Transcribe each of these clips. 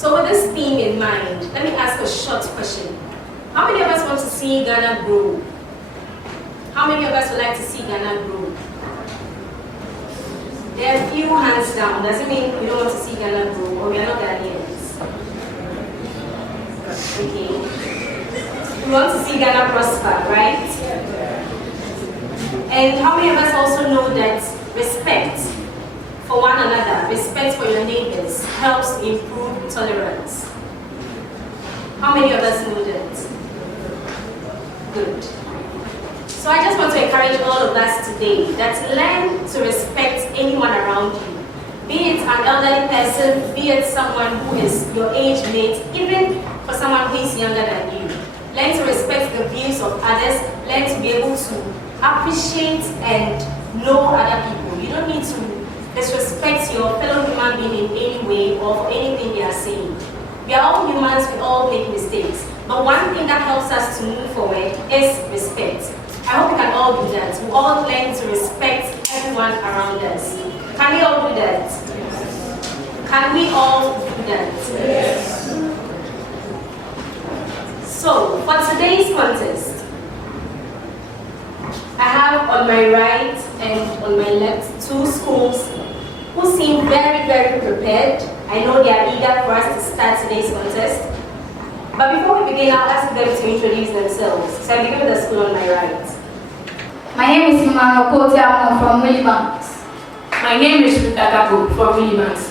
So with this theme in mind, let me ask a short question. How many of us want to see Ghana grow? How many of us would like to see Ghana grow? There are a few hands down. Does it mean we don't want to see Ghana grow or we are not Ghanaians? Okay. We want to see Ghana prosper, right? And how many of us also know that respect for one another, respect for your neighbors, helps to improve tolerance? How many of us know that? Good. So I just want to encourage all of us today that learn to respect anyone around you. Be it an elderly person, be it someone who is your age mate, even for someone who is younger than you. Learn to respect the views of others, learn to be able to appreciate and know other people. You don't need to disrespect your fellow human being in any way or for anything they are saying. We are all humans, we all make mistakes. But one thing that helps us to move forward is respect. I hope we can all do that. We all learn to respect everyone around us. Can we all do that? Can we all do that? Yes. So, for today's contest, I have on my right and on my left two schools who seem very, very prepared. I know they are eager for us to start today's contest. But before we begin, I'll ask them to introduce themselves. So I begin with the school on my right. My name is Emmanuel from WILLIEBANKS. My name is BEDIAKO from WILLIEBANKS.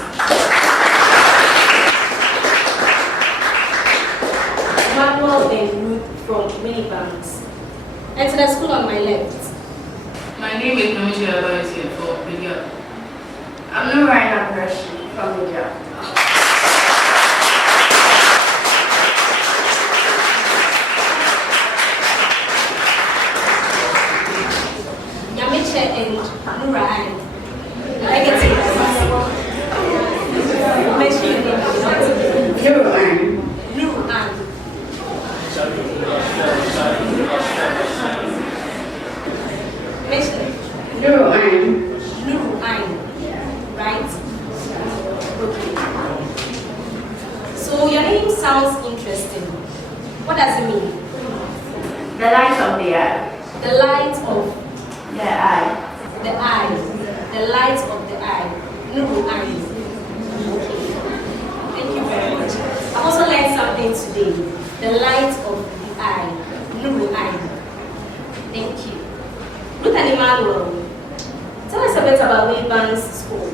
Emmanuel and Ruth from WILLIEBANKS. And to the school on my left. My name is Univers from BEDIAKO. I'm Univers from BEDIAKO. And Nuran. Negative. Mention your name. Nuran. Nuran. Mention. Nuran. Nuran. Right? Okay. So your name sounds interesting. What does it mean? The light of the eye. The light of the eye. The eye. The light of the eye. Nuran. Okay. Thank you very much. I've also learned something today. The light of the eye. Nuran. Thank you. Ruth and Emmanuel, tell us a bit about WILLIEBANKS School.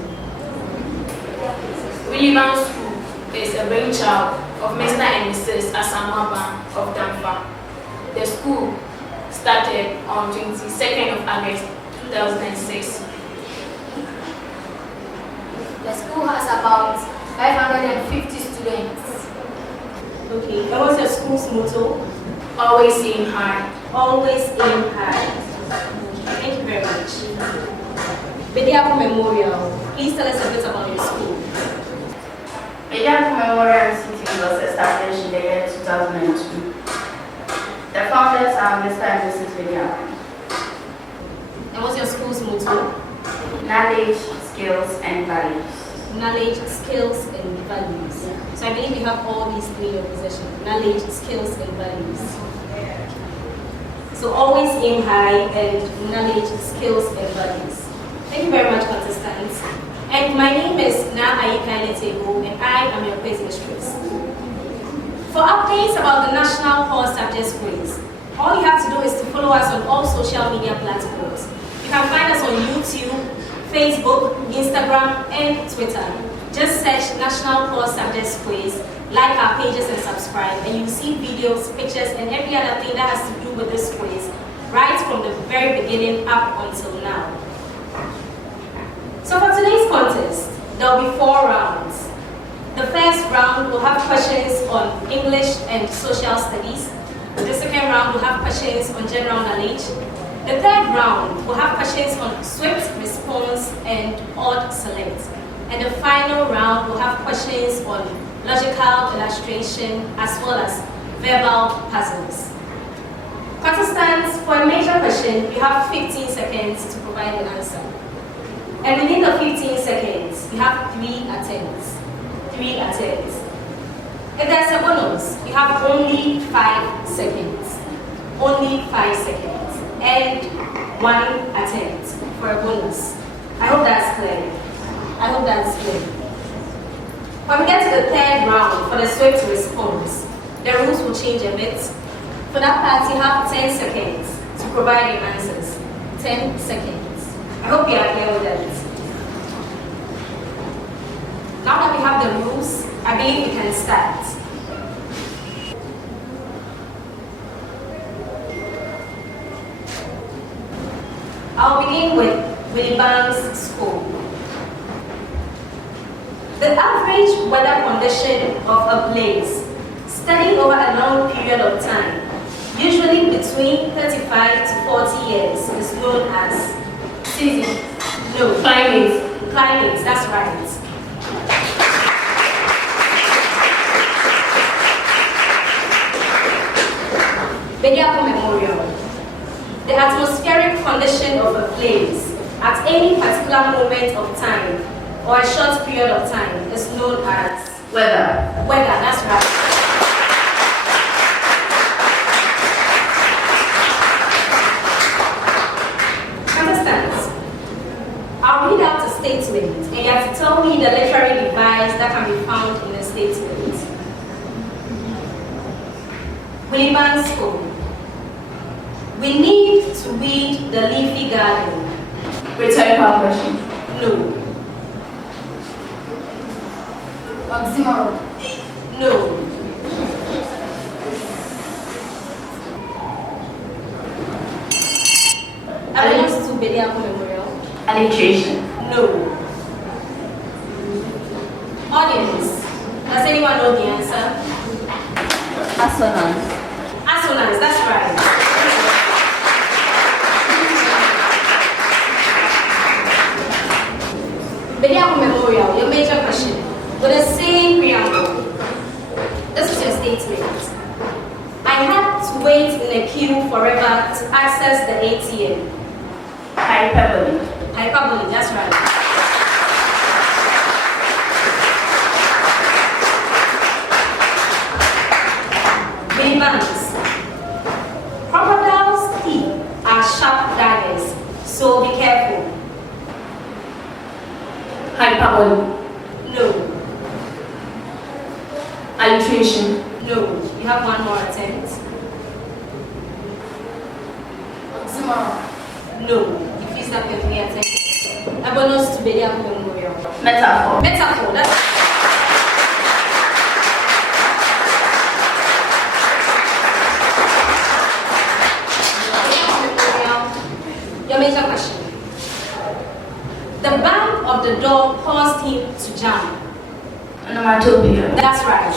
WILLIEBANKS School is a brainchild of Mr. and Mrs. Asamoah of DANFA. The school started on 22nd of August 2006. The school has about 550 students. Okay, and what's your school's motto? Always aim high. Always aim high. Thank you very much. BEDIAKO Memorial, please tell us a bit about your school. BEDIAKO Memorial Institute was established in the year 2002. The founders are Mr. and Mrs. BEDIAKO. And what's your school's motto? Knowledge, skills, and values. Knowledge, skills, and values. So I believe you have all these three in your possession. Knowledge, skills, and values. So always aim high and knowledge, skills, and values. Thank you very much, contestants. And my name is Na Ayika Letego, and I am your quiz mistress. For updates about the National Core Subjects Quiz, all you have to do is to follow us on all social media platforms. You can find us on YouTube, Facebook, Instagram, and Twitter. Just search National Core Subjects Quiz, like our pages and subscribe, and you'll see videos, pictures, and every other thing that has to do with this quiz, right from the very beginning up until now. So for today's contest, there will be 4 rounds. The first round will have questions on English and social studies. The second round will have questions on general knowledge. The third round will have questions on swift response and odd select. And the final round will have questions on logical illustration as well as verbal puzzles. Contestants, for a major question, you have 15 seconds to provide an answer. And within the 15 seconds, you have 3 attempts. 3 attempts. If there's a bonus, you have only 5 seconds. Only 5 seconds. And 1 attempt for a bonus. I hope that's clear. I hope that's clear. When we get to the third round for the swift response, the rules will change a bit. For that part, you have 10 seconds to provide your answers. 10 seconds. I hope you are clear with that. Now that we have the rules, I believe we can start. I'll begin with WILLIEBANKS School. The average weather condition of a place studied over a long period of time, usually between 35 to 40 years, is known as season. No. Climate. Climate, that's right. BEDIAKO Memorial. The atmospheric condition of a place at any particular moment of time or a short period of time is known as Weather. weather, that's right. Contestants, I'll read out a statement and you have to tell me the literary device that can be found in the statement. WILLIEBANKS School. We need to weed the leafy garden. Return power question. No. Oxymoron. No. Belongs to BEDIAKO Memorial. Alliteration. No. Audience, does anyone know the answer? Assonance. Assonance, that's right. BEDIAKO Memorial, your major question. With the same preamble. This is your statement. I had to wait in a queue forever to access the ATM. Hyperbole. Hyperbole, that's right. WILLIEBANKS. Crocodiles' teeth are sharp daggers, so be careful. Hyperbole. No. Alliteration. No. You have one more attempt. Oxymoron. No. You fixed up your 3 attempts. A bonus to BEDIAKO Memorial. Metaphor. Metaphor, that's your major question. The bang of the door caused him to jump. Onomatopoeia. That's right.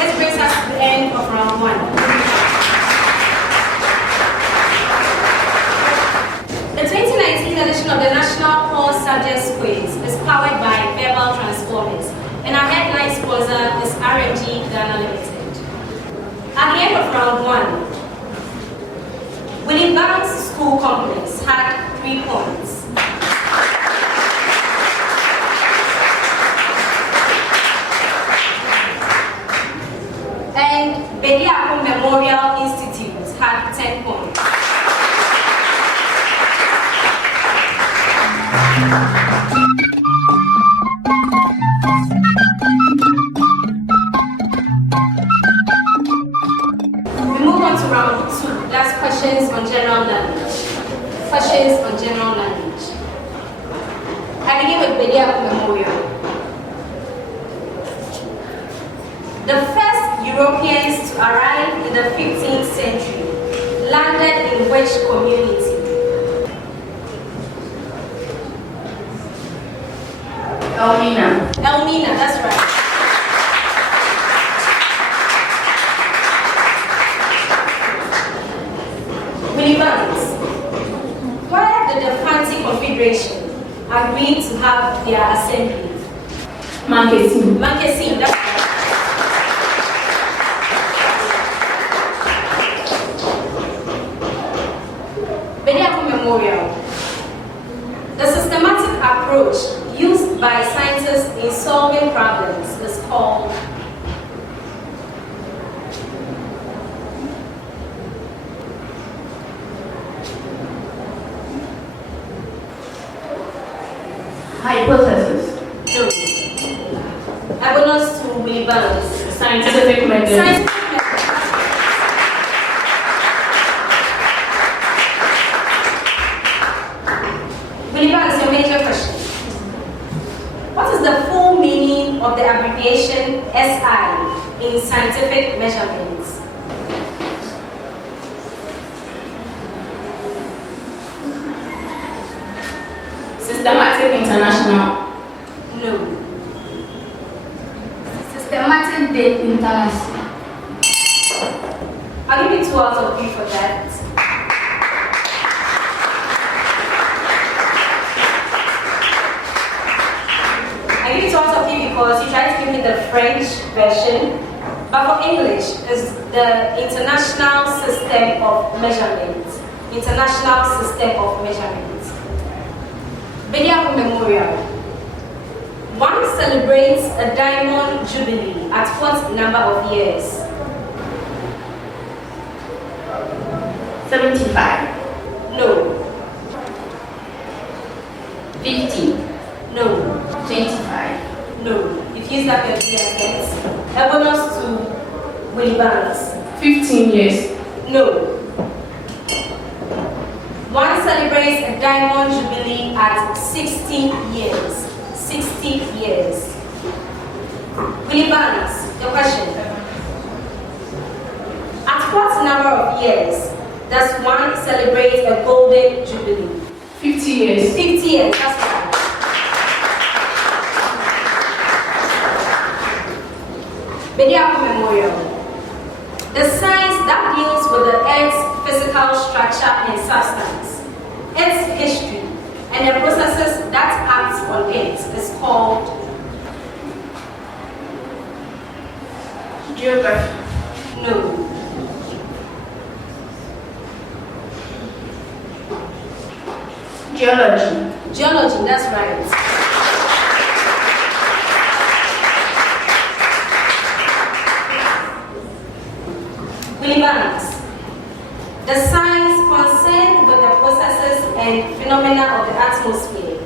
This brings us to the end of round 1. The 2019 edition of the National Core Subjects Quiz is powered by Verbal Transformers, and our headline sponsor is RMG Ghana Limited. At the end of round 1, WILLIEBANKS School Complex had 3 points. And BEDIAKO Memorial Institute had 10 points. We move on to round 2. That's questions on general knowledge. Questions on general knowledge. I begin with BEDIAKO Memorial. The first Europeans to arrive in the 15th century landed in which community? Elmina. Elmina, that's right. WILLIEBANKS. Where did the Fancy Confederation agree to have their assembly? Mankesi, that's right. BEDIAKO Memorial. The systematic approach used by scientists in solving problems is called Hypothesis. no. I will not to WILLIEBANKS. Scientific method. Scientific method. WILLIEBANKS, your major question. What is the full meaning of the abbreviation SI in scientific measurements? Systematic International. No. Systematic Date International. I'll give you 2 out of 3 for that. I give you 2 out of 3 because you tried to give me the French version, but for English is the International System of Measurement. International System of Measurement. BEDIAKO Memorial. One celebrates a diamond jubilee at what number of years? 75. No. 50. No. 25. No. You've used up your 3 attempts. A bonus to WILLIEBANKS. 15 years. No. One celebrates a diamond jubilee at 60 years. 60 years. WILLIEBANKS, your question. At what number of years does one celebrate a golden jubilee? 50 years. 50 years, that's right. BEDIAKO Memorial. The science that deals with the Earth's physical structure and substance, its history, and the processes that act on it is called Geography. no. Geology. Geology, that's right. WILLIEBANKS. The science concerned with the processes and phenomena of the atmosphere,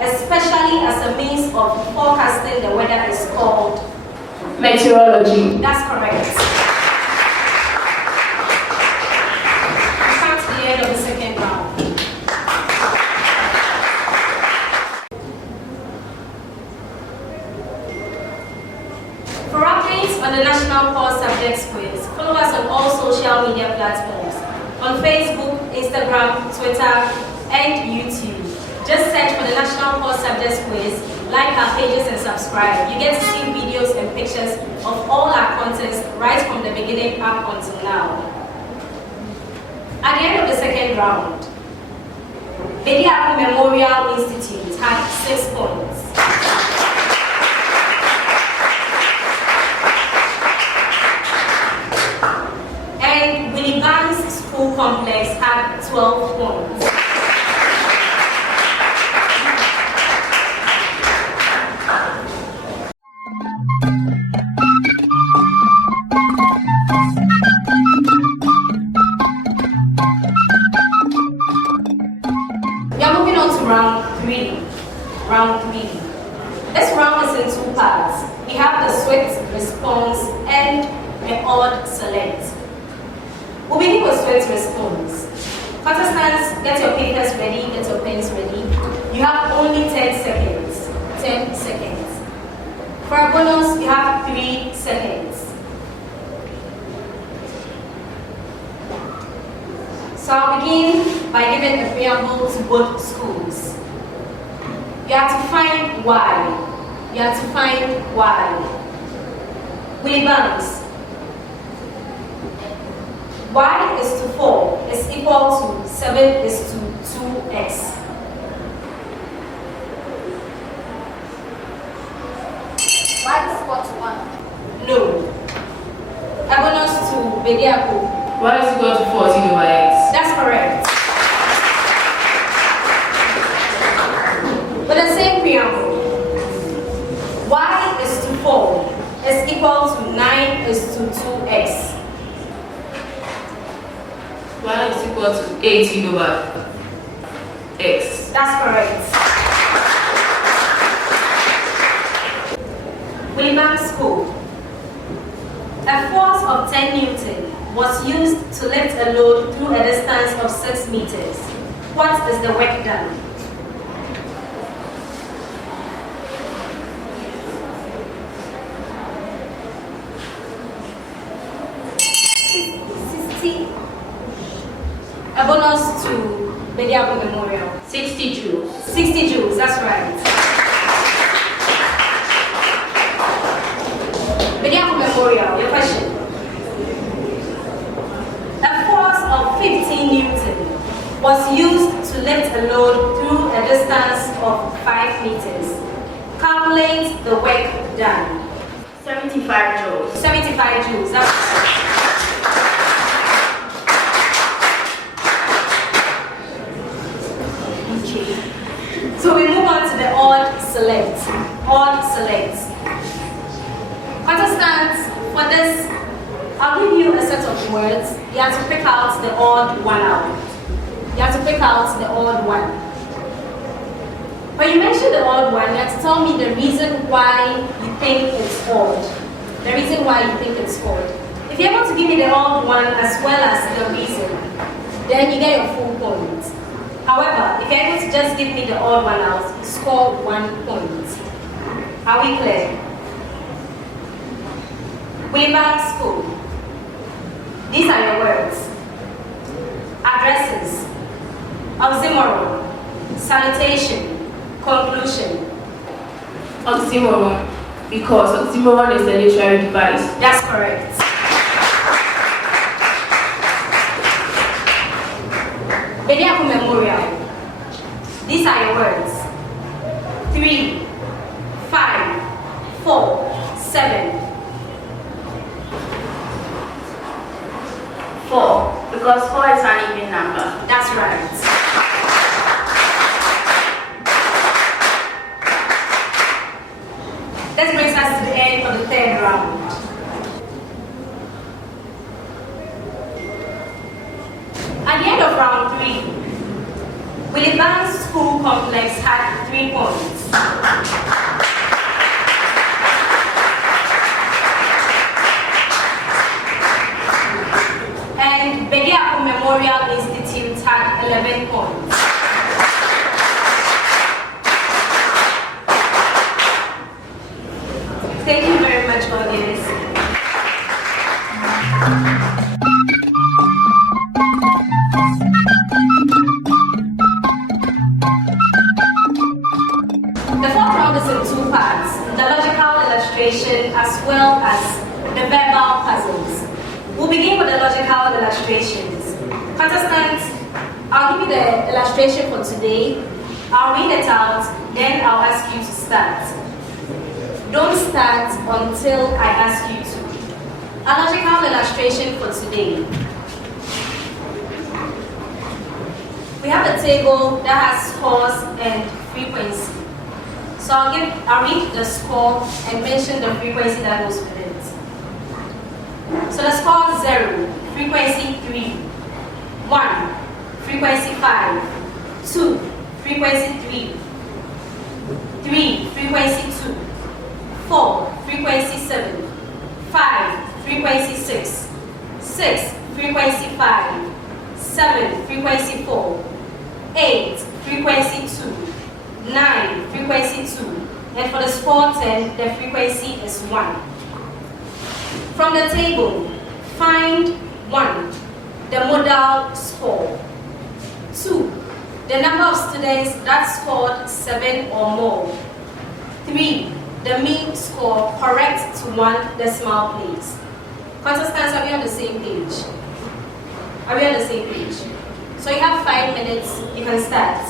especially as a means of forecasting the weather, is called Meteorology. That's correct. We come to the end of the second round. For updates on the National Core Subjects Quiz, follow us on all social media platforms, on Facebook, Instagram, Twitter, and YouTube. Just search for the National Core Subjects Quiz, like our pages and subscribe. You get to see videos and pictures of all our contents right from the beginning up until now. At the end of the second round, BEDIAKO Memorial Institute had 6 points. And WILLIEBANKS School Complex had 12 points. We are moving on to round 3. round 3. This round is in 2 parts. We have the swift response and the odd select. We'll begin with swift response. Contestants, get your papers ready, get your pens ready. You have only 10 seconds. 10 seconds. For a bonus, you have 3 seconds. So I'll begin by giving a preamble to both schools. You have to find why. You have to find why. WILLIEBANKS. Y is to 4 is equal to 7 is to 2x. Y is equal to 1. No. A bonus to BEDIAKO. Y is equal to 14 over x. That's correct. With the same preamble, y is to 4 is equal to 9 is to 2x. Y is equal to 18 over x. That's correct. WILLIEBANKS code. A force of 10 Newton was used to lift a load through a distance of 6 meters. What is the work done? A bonus to BEDIAKO Memorial. 60 joules. 60 joules, that's right. BEDIAKO Memorial, your question. A force of 15 Newton was used to lift a load through a distance of 5 meters. Calculate the work done. 75 joules. 75 joules, that's right. So we move on to the odd select. Odd select. Contestants, for this, I'll give you a set of words. You have to pick out the odd one out. You have to pick out the odd one. When you mention the odd one, you have to tell me the reason why you think it's odd. The reason why you think it's odd. If you're able to give me the odd one as well as the reason, then you get your full point. However, if you're able to just give me the odd one out, you score 1 point. Are we clear? WILLIEBANKS code. These are your words. Addresses. Oxymoron. Salutation. Conclusion. Oxymoron. Because oxymoron is a literary device. That's correct. BEDIAKO Memorial. These are your words. 3, 5, 4, 7. 4. Because 4 is an even number. That's right. This brings us to the end of the 3rd round. At the end of round 3, WILLIEBANKS School Complex had 3 points. And BEDIAKO Memorial Institute had 11 points. Thank you very much, audience. The 4th round is in 2 parts, the logical illustration as well as the verbal puzzles. We'll begin with the logical illustrations. Contestants, I'll give you the illustration for today. I'll read it out, then I'll ask you to start. Don't start until I ask you to. A logical illustration for today. We have a table that has scores and frequency. So I'll read the score and mention the frequency that goes with it. So the score is 0, frequency 3, 1, frequency 5, 2, frequency 3, and for the score 10, the frequency is 1. From the table, find 1, the modal score. 2, the number of students that scored 7 or more. 3, the mean score correct to 1 decimal place. Contestants, are we on the same page? Are we on the same page? So you have 5 minutes, you can start.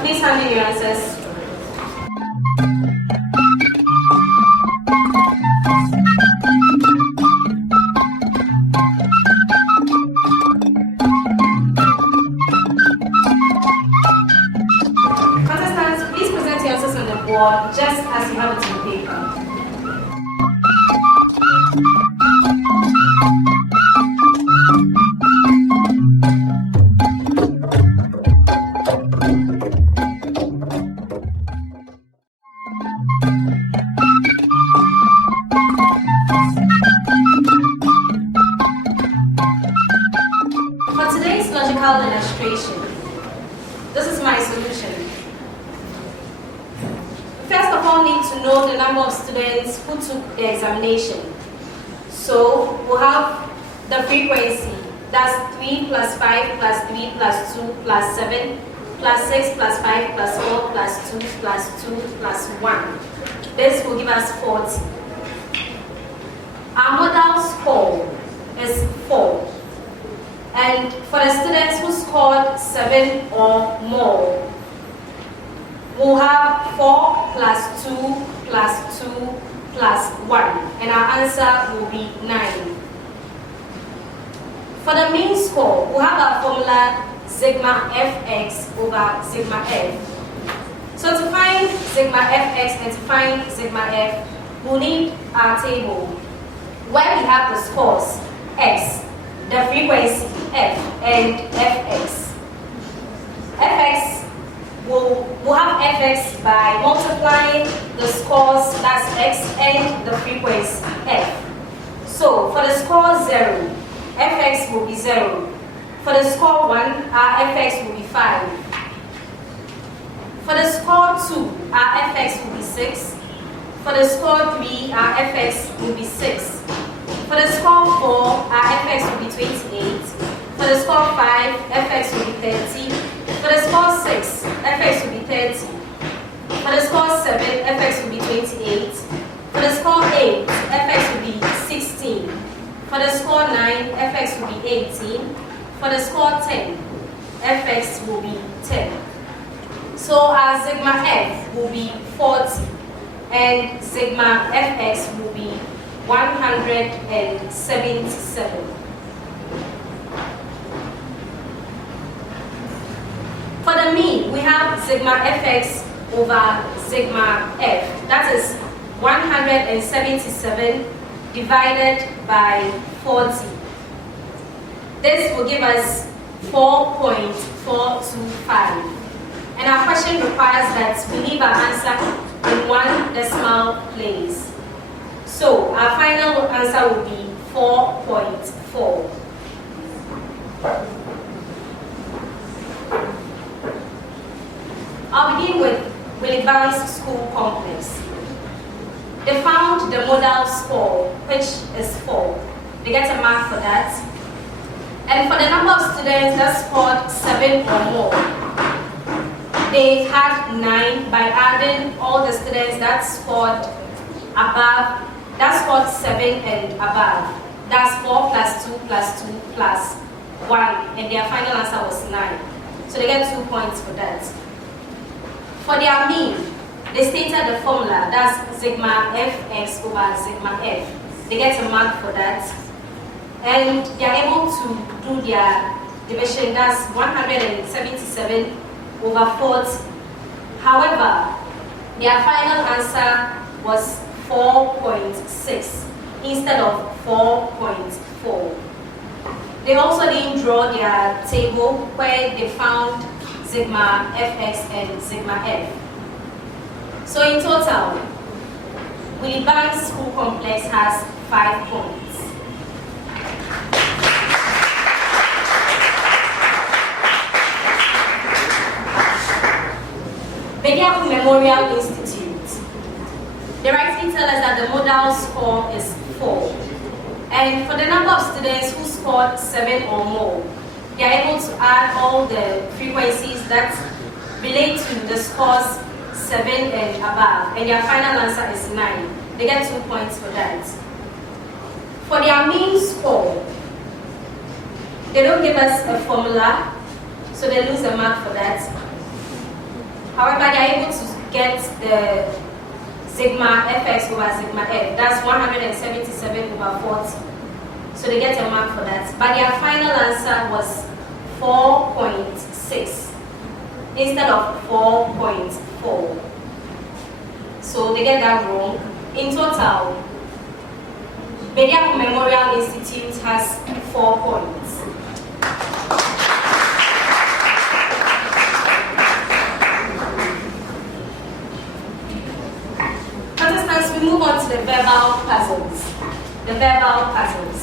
Please hand in your answers. Contestants, please present your answers on the board just as you have it on paper. For today's logical illustration, this is my solution. First of all, need to know the number of students who took the examination. So we'll have the frequency, that's 3 plus 5 plus 3 plus 2 plus 7 plus 6 plus 5 plus 4 plus 2 plus 2 plus 1. This will give us 40. Our modal score is 4. And for the students who scored 7 or more, we'll have 4 plus 2 plus 2 plus 1. And our answer will be 9. For the mean score, we'll have our formula sigma fx over sigma f. So to find sigma fx and to find sigma f, we'll need our table where we have the scores x, the frequency f, and fx. Fx, we'll have fx by multiplying the scores, that's x, and the frequency f. So for the score 0, fx will be 0. For the score 1, our fx will be 5. For the score 2, our fx will be 6. For the score 3, our fx will be 6. For the score 4, our fx will be 28. For the score 5, fx will be 30. For the score 6, fx will be 30. For the score 7, fx will be 28. For the score 8, fx will be 16. For the score 9, fx will be 18. For the score 10, fx will be 10. So our sigma f will be 40 and sigma fx will be 177. For the mean, we have sigma fx over sigma f. That is 177 divided by 40. This will give us 4.425. And our question requires that we leave our answer in 1 decimal place. So our final answer will be 4.4. I'll begin with WILLIEBANKS School Complex. They found the modal score, which is 4. They get a mark for that. And for the number of students that scored 7 or more, they had 9 by adding all the students that scored above, that scored 7 and above. That's 4 plus 2 plus 2 plus 1, and their final answer was 9. So they get 2 points for that. For their mean, they stated the formula, that's sigma fx over sigma f. They get a mark for that. And they are able to do their division, that's 177 over 40. However, Their final answer was 4.6 instead of 4.4. They also didn't draw their table where they found sigma fx and sigma f. So in total, WILLIEBANKS School Complex has 5 points. BEDIAKO Memorial Institute. They rightly tell us that the modal score is 4. And for the number of students who scored 7 or more, they are able to add all the frequencies that relate to the scores 7 and above. And their final answer is 9. They get 2 points for that. For their mean score, they don't give us a formula, so they lose a mark for that. However, they are able to get the sigma fx over sigma f. That's 177 over 40. So they get a mark for that. But their final answer was 4.6 instead of 4.4. So they get that wrong. In total, BEDIAKO Memorial Institute has 4 points. We move on to the verbal puzzles. The verbal puzzles.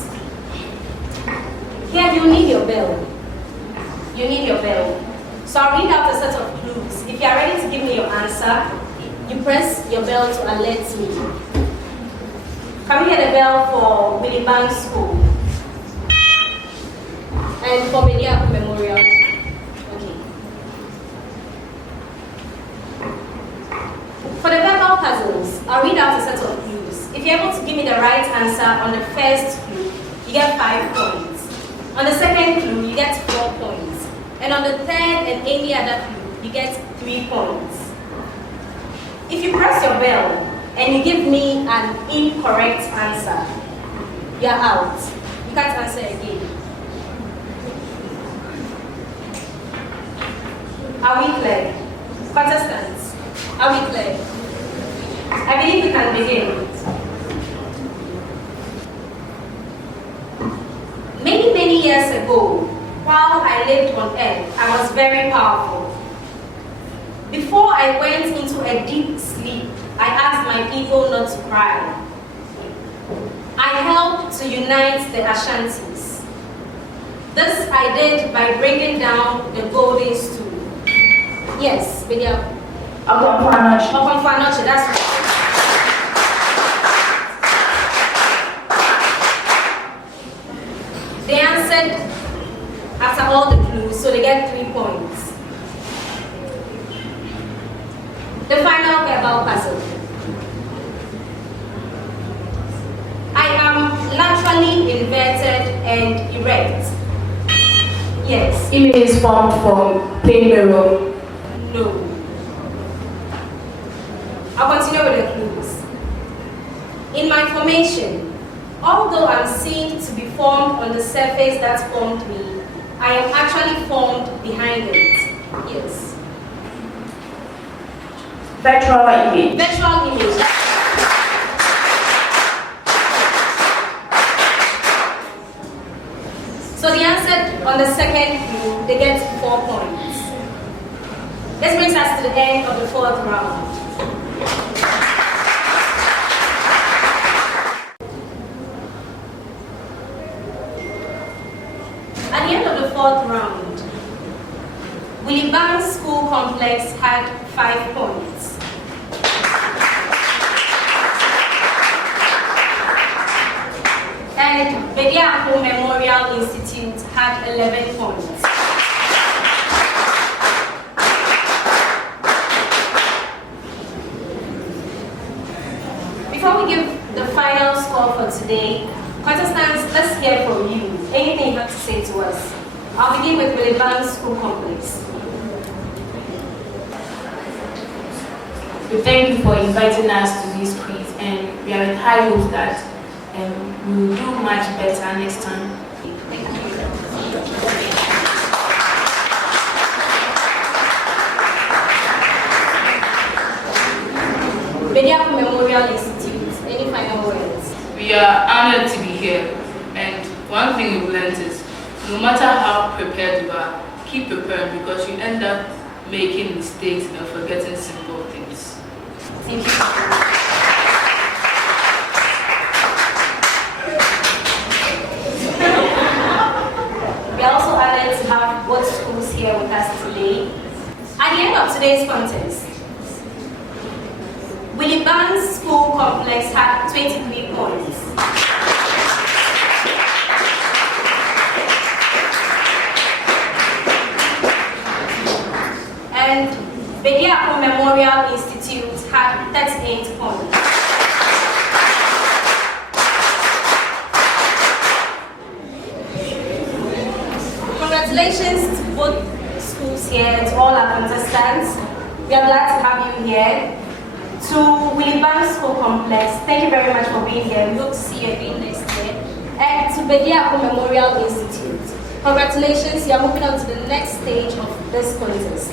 Here you need your bell. You need your bell. So I'll read out a set of clues. If you are ready to give me your answer, you press your bell to alert me. Can we hear the bell for WILLIEBANKS School? And for BEDIAKO Memorial? Okay. For the verbal puzzles, I'll read out a set of clues. If you're able to give me the right answer on the first clue, you get 5 points. On the second clue, you get 4 points. And on the third and any other clue, you get 3 points. If you press your bell and you give me an incorrect answer, you're out. You can't answer again. Are we clear? Contestants, are we clear? I believe we can begin. Many years ago, while I lived on earth, I was very powerful. Before I went into a deep sleep, I asked my people not to cry. I helped to unite the Ashantis. This I did by bringing down the golden stool. Yes, BEDIAKO. Okomfanoche, that's right. They answered after all the clues, so they get 3 points. The final verbal puzzle. I am laterally inverted and erect. Yes. Image is formed from plain mirror. No. I'll continue with the clues. In my formation, although I'm seen to be formed on the surface that formed me, I am actually formed behind it. Yes. Virtual image. Virtual image. So the answer on the second clue, they get 4 points. This brings us to the end of the 4th round. At the end of the 4th round, WILLIEBANKS School Complex had 5 points. And BEDIAKO Memorial Institute had 11 points. Before we give the final score for today, contestants, let's hear from you. Anything you have to say to us? I'll begin with WILLIEBANKS School Complex. We thank you for inviting us to this quiz, and we are with high hopes that we will do much better next time. Thank you. BEDIAKO Memorial Institute, any final words? We are honored to be here, and one thing we've learned is no matter how prepared you are, keep preparing because you end up making mistakes and forgetting simple things. Thank you. We are also honored to have both schools here with us today. At the end of today's contest, WILLIEBANKS School Complex had 23 points. And BEDIAKO Memorial Institute had 38 points. Congratulations to both schools here, to all our contestants. We are glad to have you here. To WILLIEBANKS School Complex, thank you very much for being here. We hope to see you again next year. And to BEDIAKO Memorial Institute, congratulations, you are moving on to the next stage of this contest.